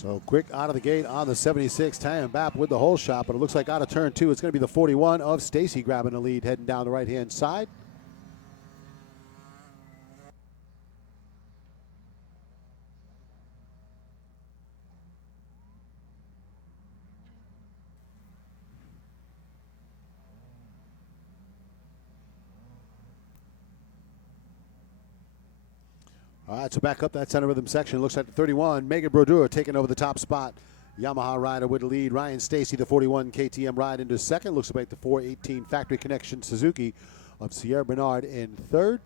So quick out of the gate on the 76, Tyan Bapp with the hole shot, but it looks like out of turn 2, it's going to be the 41 of Stacy grabbing the lead, heading down the right-hand side. All right, so back up that center rhythm section. Looks like the 31, Megan Brodeur taking over the top spot. Yamaha rider with the lead. Ryan Stacy, the 41 KTM ride into second. Looks like the 418 Factory Connection Suzuki of Sierra Bernard in third.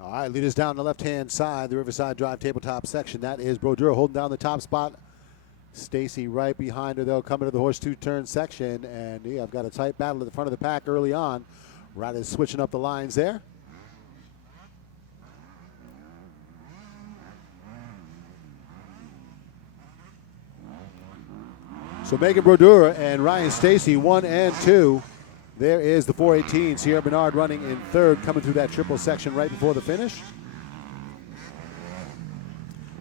All right, leaders down the left-hand side, the Riverside Drive tabletop section. That is Brodeur holding down the top spot. Stacy right behind her, though, coming to the horse two-turn section. And, yeah, I've got a tight battle at the front of the pack early on. Riders switching up the lines there. So Megan Brodeur and Ryan Stacy, 1 and 2. There is the 418, Sierra Bernard running in third, coming through that triple section right before the finish.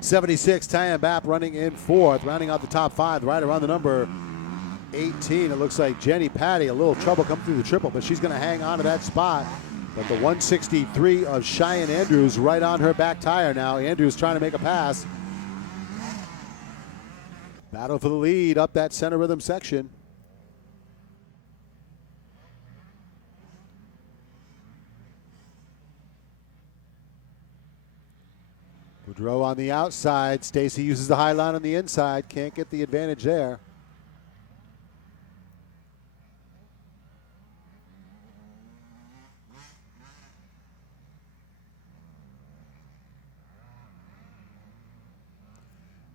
76, Tyan Bapp running in fourth, rounding out the top 5, right around the number 18. It looks like Jenny Patty, a little trouble coming through the triple, but she's going to hang on to that spot. But the 163 of Cheyenne Andrews right on her back tire now. Andrews trying to make a pass. Battle for the lead up that center rhythm section. Boudreau on the outside. Stacy uses the high line on the inside. Can't get the advantage there.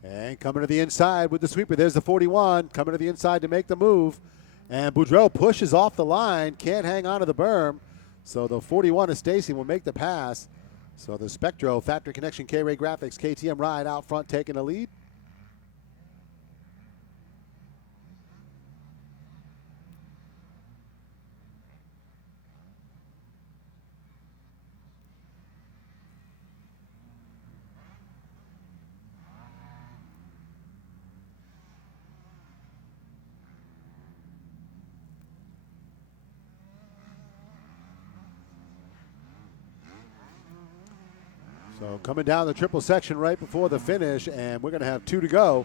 And coming to the inside with the sweeper. There's the 41 coming to the inside to make the move. And Boudreau pushes off the line. Can't hang on to the berm. So the 41 of Stacy will make the pass. So the Spectro Factory Connection K-Ray Graphics KTM ride out front taking the lead. So coming down the triple section right before the finish, and we're going to have 2 to go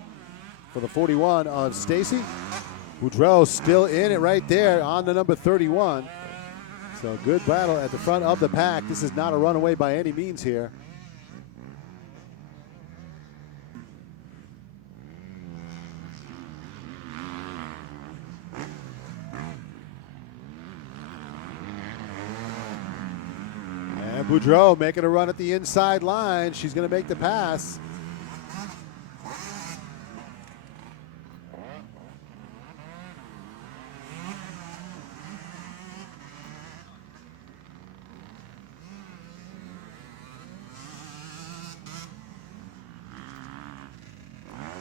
for the 41 of Stacy. Boudreau still in it right there on the number 31. So good battle at the front of the pack. This is not a runaway by any means here. Boudreau making a run at the inside line. She's going to make the pass.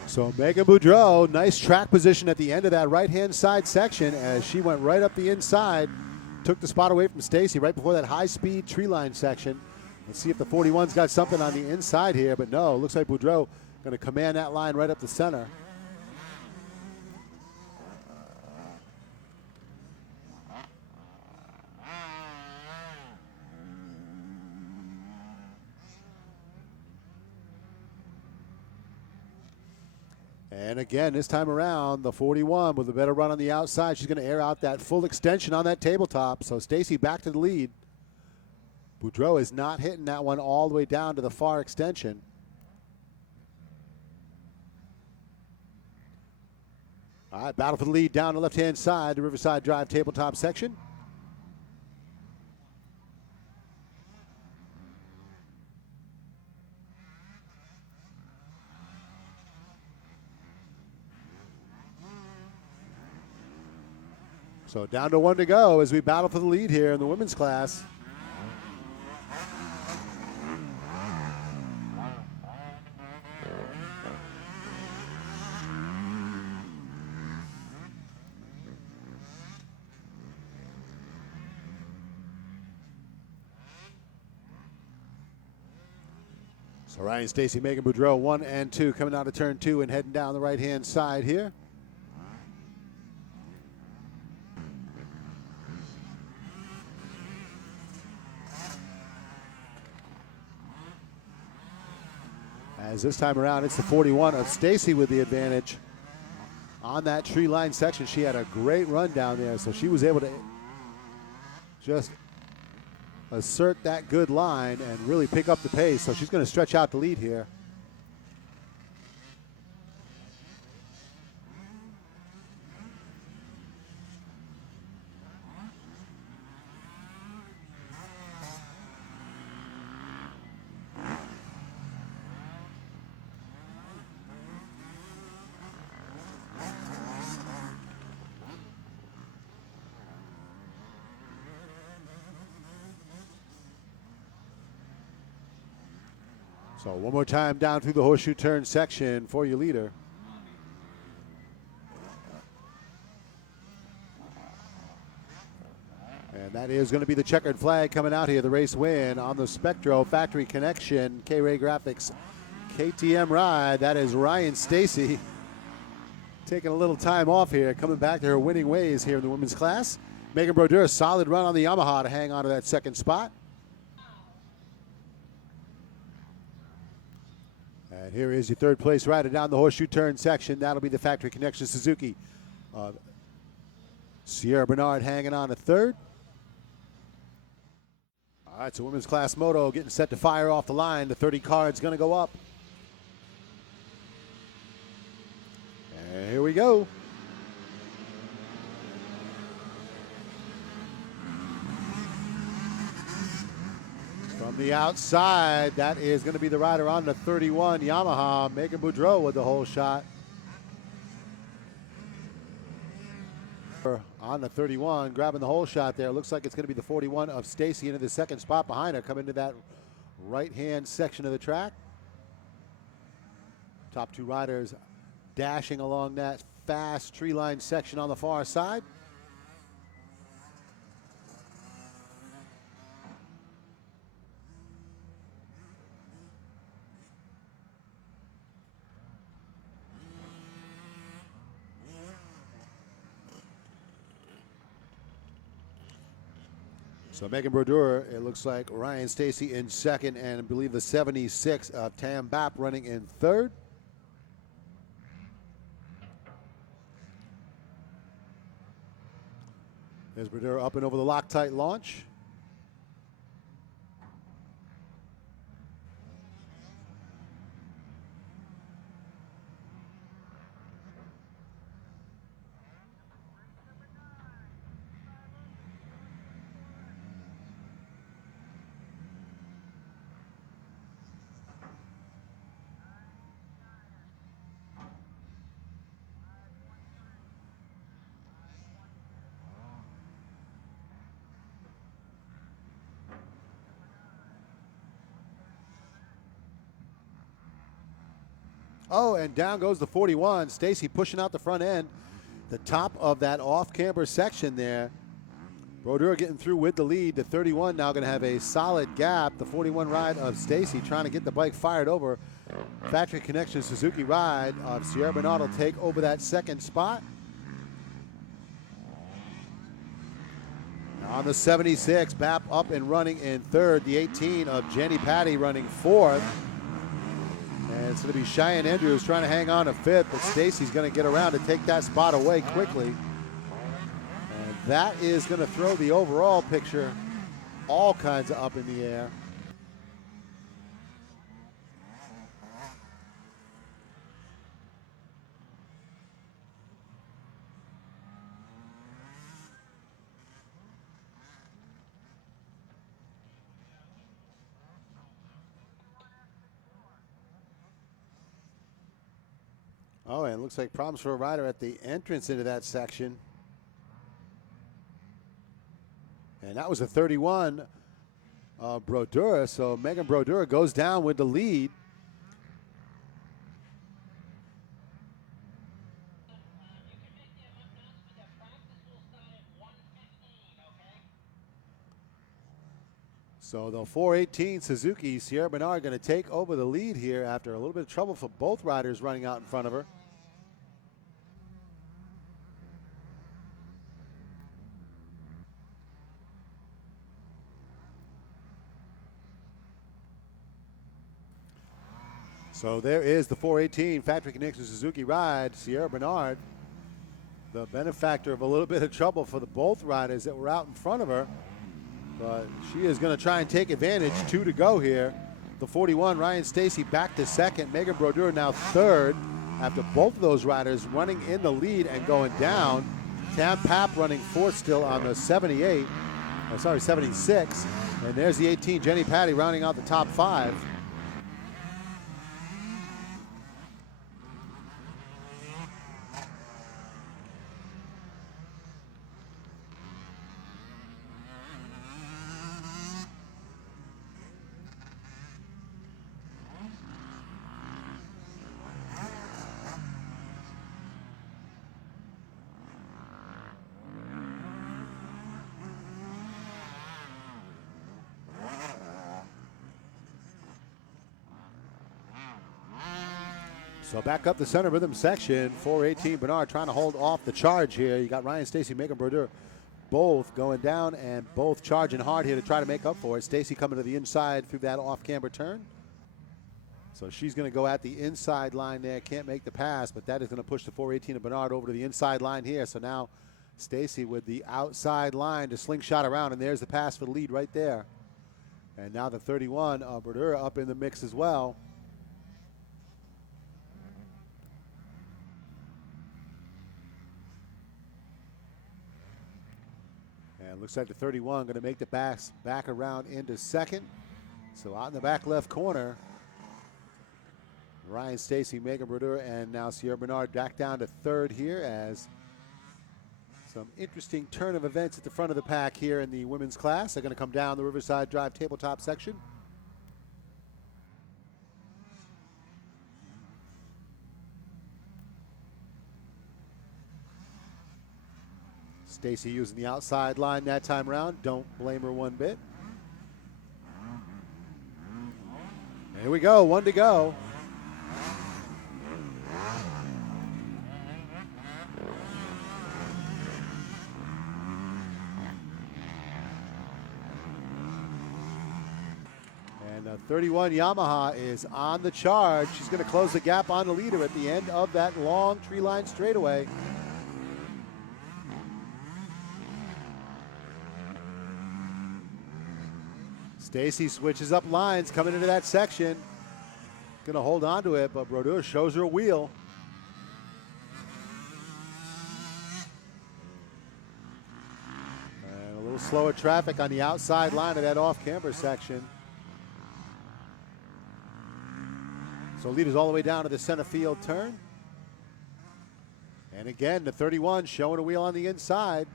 So Megan Boudreau, nice track position at the end of that right-hand side section as she went right up the inside. Took the spot away from Stacy right before that high-speed tree line section. Let's see if the 41's got something on the inside here, but no, looks like Boudreau going to command that line right up the center. And again, this time around, the 41 with a better run on the outside. She's going to air out that full extension on that tabletop. So Stacy back to the lead. Boudreau is not hitting that one all the way down to the far extension. All right, battle for the lead down the left-hand side, the Riverside Drive tabletop section. So down to 1 to go as we battle for the lead here in the women's class. So Ryan Stacy, Megan Boudreau, 1 and 2, coming out of turn 2 and heading down the right-hand side here. As this time around, it's the 41 of Stacy with the advantage. On that tree line section, she had a great run down there, so she was able to just assert that good line and really pick up the pace. So she's going to stretch out the lead here. So one more time down through the horseshoe turn section for your leader. And that is going to be the checkered flag coming out here. The race win on the Spectro Factory Connection K-Ray Graphics KTM ride. That is Ryan Stacy taking a little time off here, coming back to her winning ways here in the women's class. Megan Brodeur, solid run on the Yamaha to hang on to that second spot. And here is your third place rider down the horseshoe turn section. That'll be the Factory Connection Suzuki. Sierra Bernard hanging on to third. All right, so women's class moto getting set to fire off the line. The 30 card's going to go up. And here we go. From the outside, that is going to be the rider on the 31 Yamaha, Megan Boudreau with the whole shot. On the 31, grabbing the whole shot there. Looks like it's going to be the 41 of Stacy into the second spot behind her, coming to that right-hand section of the track. Top two riders dashing along that fast tree line section on the far side. So Megan Brodeur, it looks like Ryan Stacy in second, and I believe the 76 of Tam Bapp running in third. There's Brodeur up and over the Loctite launch. Oh, and down goes the 41. Stacy pushing out the front end. The top of that off-camber section there. Brodeur getting through with the lead. The 31 now going to have a solid gap. The 41 ride of Stacy trying to get the bike fired over. Factory Connection Suzuki ride of Sierra Bernard will take over that second spot. On the 76, Bapp up and running in third. The 18 of Jenny Patty running fourth. And it's going to be Cheyenne Andrews trying to hang on to fifth, but Stacy's going to get around to take that spot away quickly. And that is going to throw the overall picture all kinds of up in the air. Oh, and it looks like problems for a rider at the entrance into that section. And that was a 31 Brodeur. So Megan Brodeur goes down with the lead. So the 418 Suzuki, Sierra Bernard going to take over the lead here after a little bit of trouble for both riders running out in front of her. So there is the 418 Factory Connection Suzuki ride. Sierra Bernard, the benefactor of a little bit of trouble for the both riders that were out in front of her. But she is going to try and take advantage. 2 to go here. The 41, Ryan Stacy, back to second. Megan Brodeur now third after both of those riders running in the lead and going down. Tam Papp running fourth still on the 78. Oh, sorry, 76. And there's the 18, Jenny Patty, rounding out the top 5. So back up the center rhythm section, 418 Bernard trying to hold off the charge here. You got Ryan Stacy, Megan Brodeur both going down and both charging hard here to try to make up for it. Stacy coming to the inside through that off-camber turn. So she's going to go at the inside line there. Can't make the pass, but that is going to push the 418 of Bernard over to the inside line here. So now Stacy with the outside line to slingshot around, and there's the pass for the lead right there. And now the 31 of Brodeur up in the mix as well. And looks like the 31 going to make the back around into second. So out in the back left corner, Ryan Stacy, Megan Brodeur, and now Sierra Bernard back down to third here as some interesting turn of events at the front of the pack here in the women's class. They're going to come down the Riverside Drive tabletop section. Stacy using the outside line that time around. Don't blame her one bit. Here we go, 1 to go. And 31 Yamaha is on the charge. She's going to close the gap on the leader at the end of that long tree line straightaway. Stacy switches up lines coming into that section. Going to hold on to it, but Brodeur shows her a wheel. And a little slower traffic on the outside line of that off-camber section. So leaders all the way down to the center field turn. And again, the 31 showing a wheel on the inside.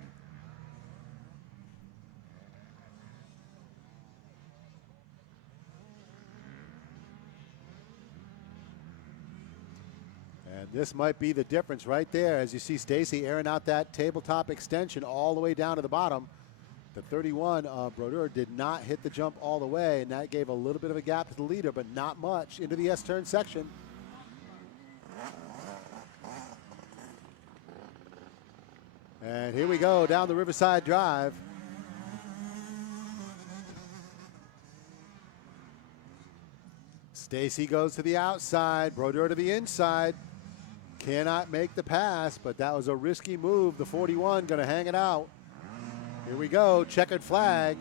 And this might be the difference right there as you see Stacy airing out that tabletop extension all the way down to the bottom. The 31 Brodeur did not hit the jump all the way, and that gave a little bit of a gap to the leader, but not much into the S-turn section. And here we go down the Riverside Drive. Stacy goes to the outside, Brodeur to the inside. Cannot make the pass, but that was a risky move. The 41 going to hang it out. Here we go, checkered flag.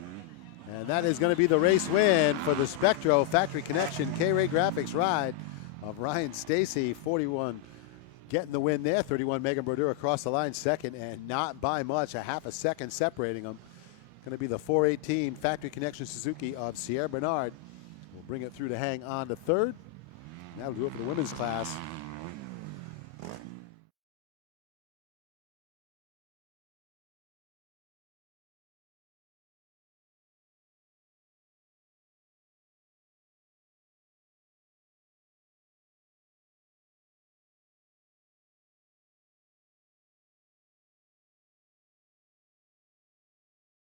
And that is going to be the race win for the Spectro Factory Connection K-Ray Graphics ride of Ryan Stacy. 41 getting the win there. 31 Megan Brodeur across the line second, and not by much, a half a second separating them. Going to be the 418 Factory Connection Suzuki of Sierra Bernard. We'll bring it through to hang on to third. That'll do it for the women's class.